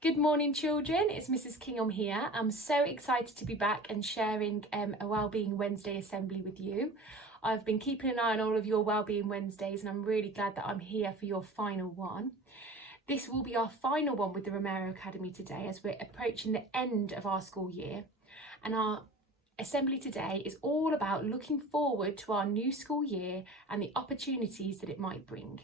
Good morning, children. It's Mrs Kingham here. I'm so excited to be back and sharing a Wellbeing Wednesday Assembly with you. I've been keeping an eye on all of your Wellbeing Wednesdays and I'm really glad that I'm here for your final one. This will be our final one with the Romero Academy today as we're approaching the end of our school year. And our assembly today is all about looking forward to our new school year and the opportunities that it might bring.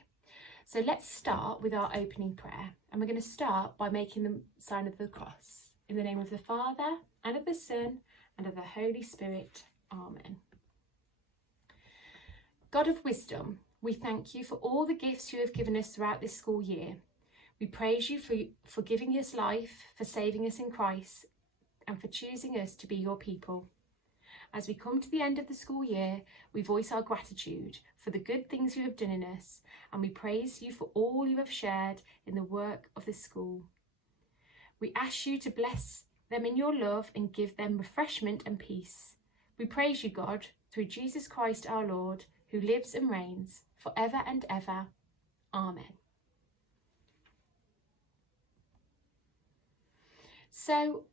So let's start with our opening prayer, and we're going to start by making the sign of the cross. In the name of the Father, and of the Son, and of the Holy Spirit. Amen. God of wisdom, we thank you for all the gifts you have given us throughout this school year. We praise you for giving us life, for saving us in Christ, and for choosing us to be your people. As we come to the end of the school year, we voice our gratitude for the good things you have done in us, and we praise you for all you have shared in the work of the school. We ask you to bless them in your love and give them refreshment and peace. We praise you, God, through Jesus Christ our Lord, who lives and reigns forever and ever. Amen. So,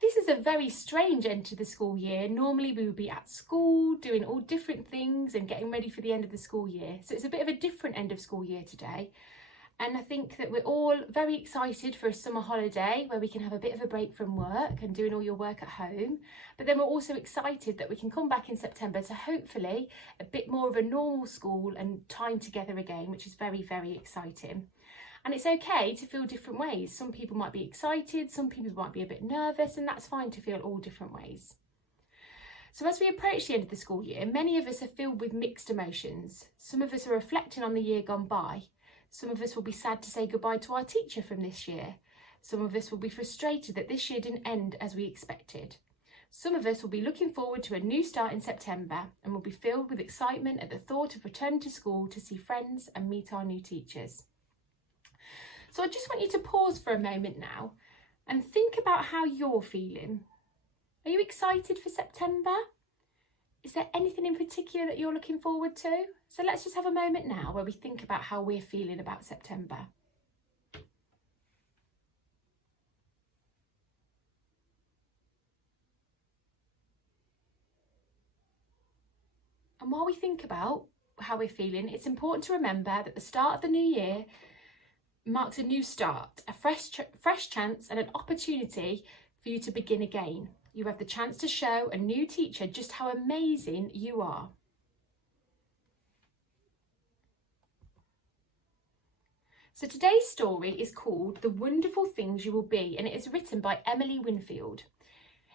this is a very strange end to the school year. Normally we would be at school doing all different things and getting ready for the end of the school year. So it's a bit of a different end of school year today. And I think that we're all very excited for a summer holiday where we can have a bit of a break from work and doing all your work at home. But then we're also excited that we can come back in September to hopefully a bit more of a normal school and time together again, which is very, very exciting. And it's okay to feel different ways. Some people might be excited, some people might be a bit nervous, and that's fine to feel all different ways. So as we approach the end of the school year, many of us are filled with mixed emotions. Some of us are reflecting on the year gone by. Some of us will be sad to say goodbye to our teacher from this year. Some of us will be frustrated that this year didn't end as we expected. Some of us will be looking forward to a new start in September and will be filled with excitement at the thought of returning to school to see friends and meet our new teachers. So I just want you to pause for a moment now and think about how you're feeling. Are you excited for September? Is there anything in particular that you're looking forward to? So let's just have a moment now where we think about how we're feeling about September. And while we think about how we're feeling, it's important to remember that the start of the new year marks a new start, a fresh chance and an opportunity for you to begin again. You have the chance to show a new teacher just how amazing you are. So today's story is called The Wonderful Things You Will Be, and it is written by Emily Winfield.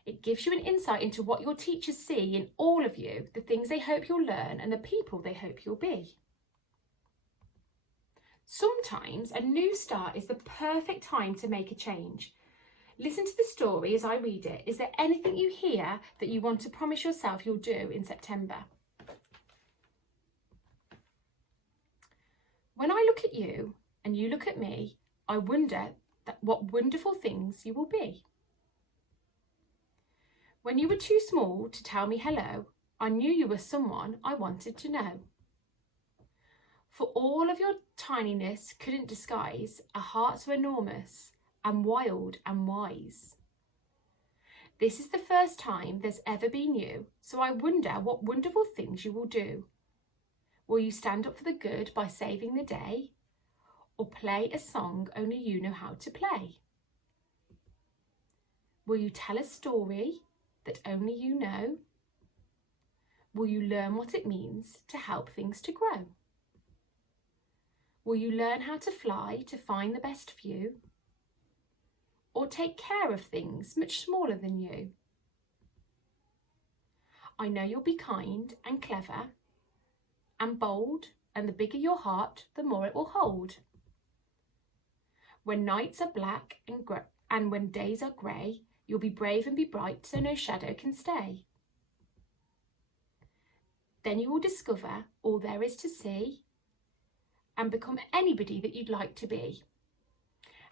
It gives you an insight into what your teachers see in all of you, the things they hope you'll learn and the people they hope you'll be. Sometimes a new start is the perfect time to make a change. Listen to the story as I read it. Is there anything you hear that you want to promise yourself you'll do in September? When I look at you and you look at me, I wonder what wonderful things you will be. When you were too small to tell me hello, I knew you were someone I wanted to know. For all of your tininess couldn't disguise a heart so enormous and wild and wise. This is the first time there's ever been you, so I wonder what wonderful things you will do. Will you stand up for the good by saving the day, or play a song only you know how to play? Will you tell a story that only you know? Will you learn what it means to help things to grow? Will you learn how to fly to find the best view? Or take care of things much smaller than you? I know you'll be kind and clever and bold, and the bigger your heart, the more it will hold. When nights are black and when days are grey, you'll be brave and be bright so no shadow can stay. Then you will discover all there is to see and become anybody that you'd like to be.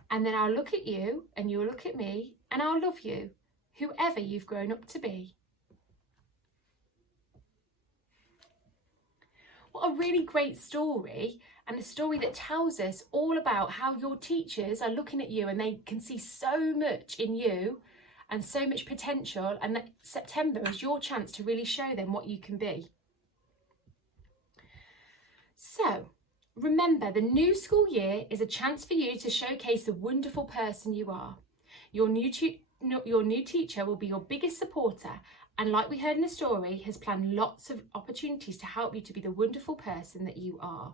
And then I'll look at you and you'll look at me and I'll love you, whoever you've grown up to be. What a really great story, and a story that tells us all about how your teachers are looking at you and they can see so much in you and so much potential, and that September is your chance to really show them what you can be. So remember, the new school year is a chance for you to showcase the wonderful person you are. Your new teacher will be your biggest supporter, and like we heard in the story, has planned lots of opportunities to help you to be the wonderful person that you are.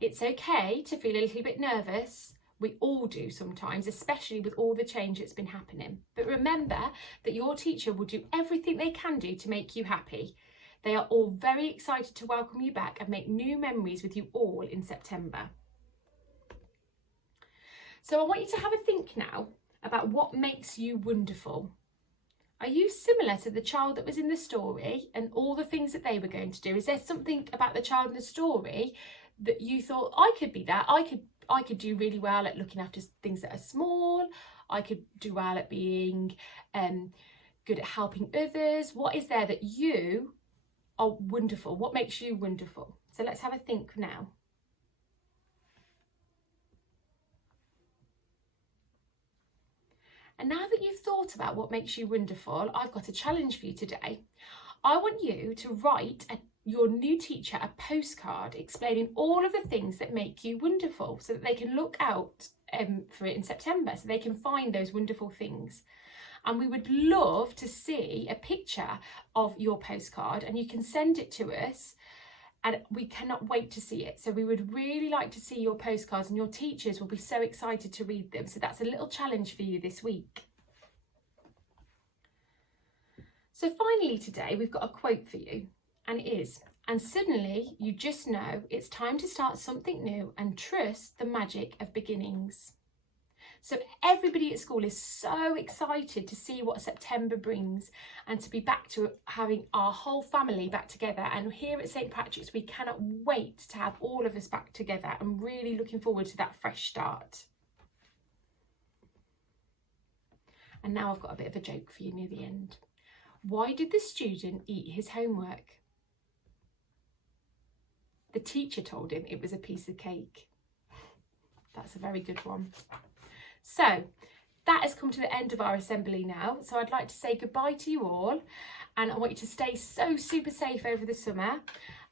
It's okay to feel a little bit nervous. We all do sometimes, especially with all the change that's been happening. But remember that your teacher will do everything they can do to make you happy. They are all very excited to welcome you back and make new memories with you all in September. So I want you to have a think now about what makes you wonderful. Are you similar to the child that was in the story and all the things that they were going to do? Is there something about the child in the story that you thought, I could be that? I could do really well at looking after things that are small. I could do well at being good at helping others. What is there that you are wonderful? What makes you wonderful? So let's have a think now. And now that you've thought about what makes you wonderful, I've got a challenge for you today. I want you to write your new teacher a postcard explaining all of the things that make you wonderful, so that they can look out for it in September, so they can find those wonderful things. And we would love to see a picture of your postcard, and you can send it to us, and we cannot wait to see it. So we would really like to see your postcards, and your teachers will be so excited to read them. So that's a little challenge for you this week. So finally today, we've got a quote for you, and it is, and suddenly you just know it's time to start something new and trust the magic of beginnings. So everybody at school is so excited to see what September brings and to be back to having our whole family back together. And here at St Patrick's, we cannot wait to have all of us back together. I'm really looking forward to that fresh start. And now I've got a bit of a joke for you near the end. Why did the student eat his homework? The teacher told him it was a piece of cake. That's a very good one. So that has come to the end of our assembly now. So I'd like to say goodbye to you all, and I want you to stay so super safe over the summer,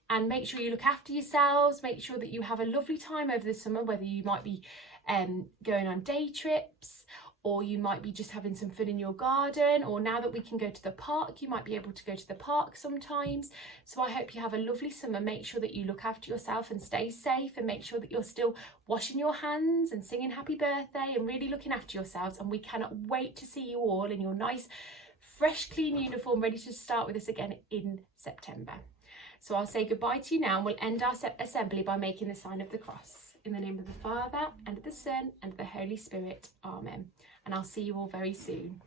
and make sure you look after yourselves. Make sure that you have a lovely time over the summer, whether you might be going on day trips, or you might be just having some fun in your garden, or now that we can go to the park, you might be able to go to the park sometimes. So I hope you have a lovely summer. Make sure that you look after yourself and stay safe, and make sure that you're still washing your hands and singing happy birthday and really looking after yourselves. And we cannot wait to see you all in your nice, fresh, clean uniform, ready to start with us again in September. So I'll say goodbye to you now, and we'll end our assembly by making the sign of the cross. In the name of the Father, and of the Son, and of the Holy Spirit. Amen. And I'll see you all very soon.